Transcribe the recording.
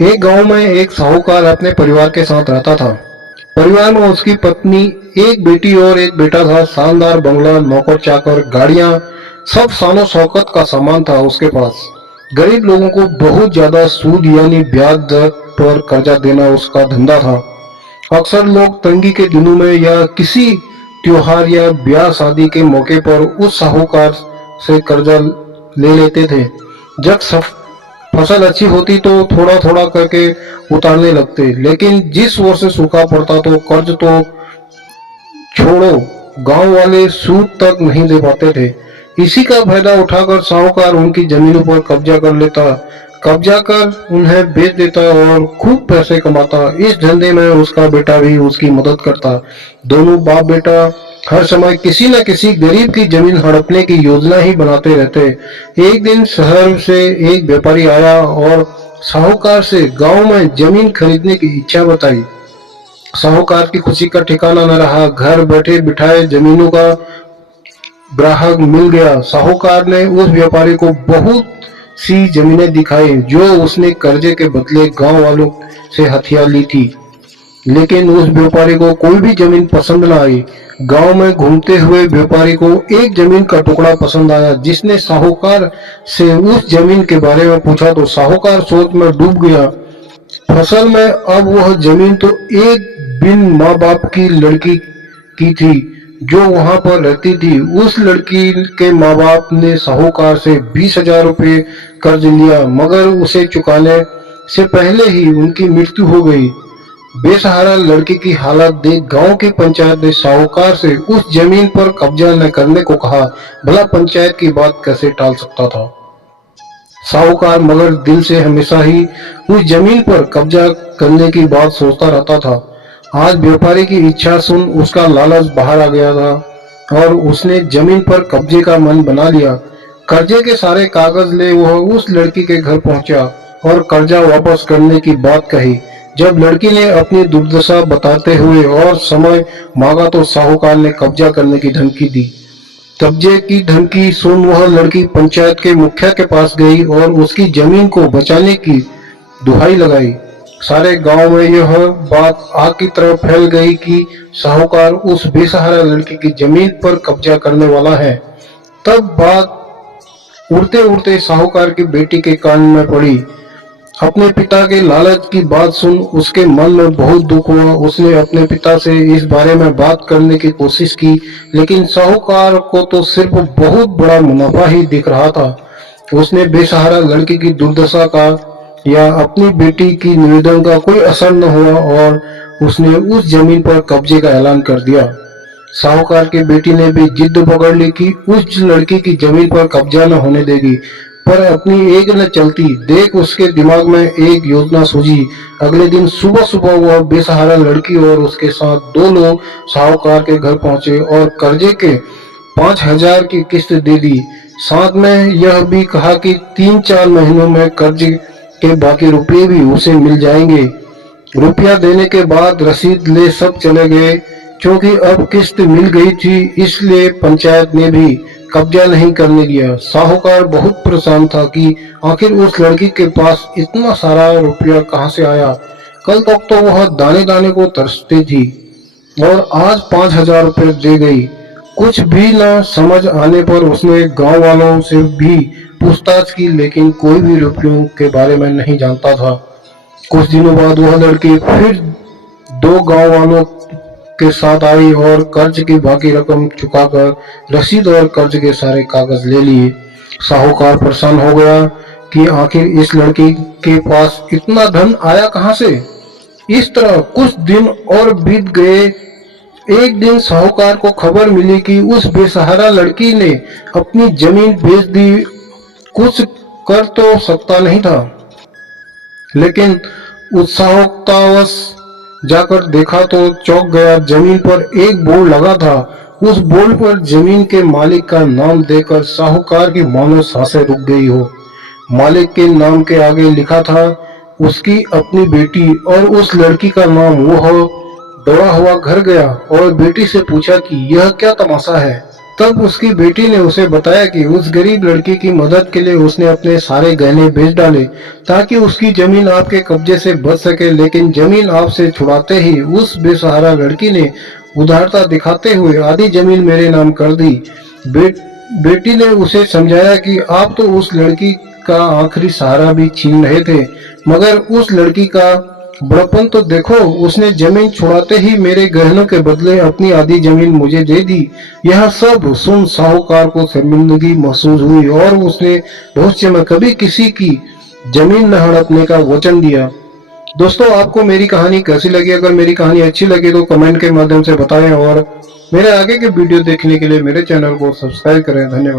एक गांव में एक साहूकार अपने परिवार के साथ रहता था। परिवार में उसकी पत्नी, एक बेटी और एक बेटा था। शानदार बंगला, नौकर चाकर, गाड़ियां, सब शानो शौकत का सामान था उसके पास। गरीब लोगों को बहुत ज्यादा सूद यानी ब्याज दर पर कर्जा देना उसका धंधा था। अक्सर लोग तंगी के दिनों में या किसी त्योहार या ब्याह शादी के मौके पर उस साहूकार से कर्जा ले लेते थे। जब फसल अच्छी होती तो थोड़ा थोड़ा करके उतारने लगते, लेकिन जिस वर्ष सूखा पड़ता तो कर्ज तो छोड़ो, गांव वाले सूद तक नहीं दे पाते थे। इसी का फायदा उठाकर साहूकार उनकी जमीनों पर कब्जा कर उन्हें बेच देता और खूब पैसे कमाता। इस धंधे में उसका बेटा भी उसकी मदद करता। दोनों बाप बेटा हर समय किसी न किसी गरीब की जमीन हड़पने की योजना ही बनाते रहते। एक दिन शहर से एक व्यापारी आया और साहूकार से गांव में जमीन खरीदने की इच्छा बताई। साहूकार की खुशी का ठिकाना न रहा। घर बैठे बिठाए जमीनों का ग्राहक मिल गया। साहूकार ने उस व्यापारी को बहुत सी जमीनें दिखाई जो उसने कर्जे के बदले गांव वालों से हथिया ली थी, लेकिन उस व्यापारी को कोई भी जमीन पसंद न आई। गांव में घूमते हुए व्यापारी को एक जमीन का टुकड़ा पसंद आया। जिसने साहूकार से उस जमीन के बारे में पूछा तो साहूकार सोच में डूब गया। फसल में अब वह जमीन तो एक बिन माँ बाप की लड़की की थी जो वहां पर रहती थी। उस लड़की के माँ बाप ने साहूकार से 20,000 रुपये कर्ज लिया, मगर उसे चुकाने से पहले ही उनकी मृत्यु हो गई। बेसहारा लड़की की हालत देख गांव की पंचायत ने साहूकार से उस जमीन पर कब्जा न करने को कहा। भला पंचायत की बात कैसे टाल सकता था साहूकार, मगर दिल से हमेशा ही उस जमीन पर कब्जा करने की बात सोचता रहता था। आज व्यापारी की इच्छा सुन उसका लालच बाहर आ गया था और उसने जमीन पर कब्जे का मन बना लिया। कर्जे के सारे कागज ले वह उस लड़की के घर पहुंचा और कर्जा वापस करने की बात कही। जब लड़की ने अपनी दुर्दशा बताते हुए और समय मांगा तो साहूकार ने कब्जा करने की धमकी दी। कब्जे की धमकी सुन वह लड़की पंचायत के मुखिया के पास गई और उसकी जमीन को बचाने की दुहाई लगाई। सारे गांव में यह बात आग की तरह फैल गई कि साहूकार उस बेसहारा लड़की की जमीन पर कब्जा करने वाला है। तब बात उड़ते उड़ते साहूकार की बेटी के कान में पड़ी। अपने पिता के लालच की बात सुन उसके मन में बहुत दुख हुआ। उसने अपने पिता से इस बारे में बात करने की कोशिश की, लेकिन साहूकार को तो सिर्फ बहुत बड़ा मुनाफा ही दिख रहा था। उसने बेसहारा लड़की की दुर्दशा का या अपनी बेटी की निवेदन का कोई असर न हुआ और उसने उस जमीन पर कब्जे का ऐलान कर दिया। साहूकार की बेटी ने भी जिद पकड़ ली कि उस लड़की की जमीन पर कब्जा न होने देगी, पर अपनी एक न चलती देख उसके दिमाग में एक योजना सूझी। अगले दिन सुबह सुबह वह बेसहारा लड़की और उसके साथ दो लोग साहूकार के घर पहुंचे और कर्जे के 5,000 की किस्त दे दी। साथ में यह भी कहा कि 3-4 महीनों में कर्ज के बाकी रुपये भी उसे मिल जाएंगे। रुपया देने के बाद रसीद ले सब चले गए। क्योंकि अब किस्त मिल गई थी, इसलिए पंचायत ने भी कब्जा नहीं करने दिया। साहूकार बहुत परेशान था कि आखिर उस लड़की के पास इतना सारा रुपया कहां से आया। कल तक तो वह दाने दाने को तरसती थी और आज 5,000 रुपये दे गई। कुछ भी न समझ आने पर उसने गांव वालों से भी पूछताछ की, लेकिन कोई भी रुपयों के बारे में नहीं जानता था। कुछ दिनों बाद वह लड़की फिर दो गांव वालों के साथ आई और कर्ज की बाकी रकम चुकाकर रसीद और कर्ज के सारे कागज ले लिए। साहूकार परेशान हो गया कि आखिर इस लड़की के पास इतना धन आया कहां से। इस तरह कुछ दिन और बीत गए। एक दिन साहूकार को खबर मिली कि उस बेसहारा लड़की ने अपनी जमीन बेच दी। कुछ कर तो सकता नहीं था, लेकिन उत्साहवश जाकर देखा तो चौंक गया। जमीन पर एक बोर्ड लगा था। उस बोर्ड पर जमीन के मालिक का नाम देखकर साहूकार की मानो सांसें रुक गई हो। मालिक के नाम के आगे लिखा था उसकी अपनी बेटी और उस लड़की का नाम। वह दौड़ा हुआ घर गया और बेटी से पूछा कि यह क्या तमाशा है। तब उसकी बेटी ने उसे बताया कि उस गरीब लड़की की मदद के लिए उसने अपने सारे गहने बेच डाले ताकि उसकी जमीन आपके कब्जे से बच सके, लेकिन जमीन आपसे छुड़ाते ही उस बेसहारा लड़की ने उदारता दिखाते हुए आधी जमीन मेरे नाम कर दी। बे, बेटी ने उसे समझाया कि आप तो उस लड़की का आखिरी सहारा भी छीन रहे थे, मगर उस लड़की का बड़प्पन तो देखो, उसने जमीन छुड़ाते ही मेरे गहनों के बदले अपनी आधी जमीन मुझे दे दी। यह सब सुन साहूकार को शर्मिंदगी महसूस हुई और उसने भविष्य में कभी किसी की जमीन न हड़पने का वचन दिया। दोस्तों, आपको मेरी कहानी कैसी लगी? अगर मेरी कहानी अच्छी लगी तो कमेंट के माध्यम से बताएं और मेरे आगे के वीडियो देखने के लिए मेरे चैनल को सब्सक्राइब करें। धन्यवाद।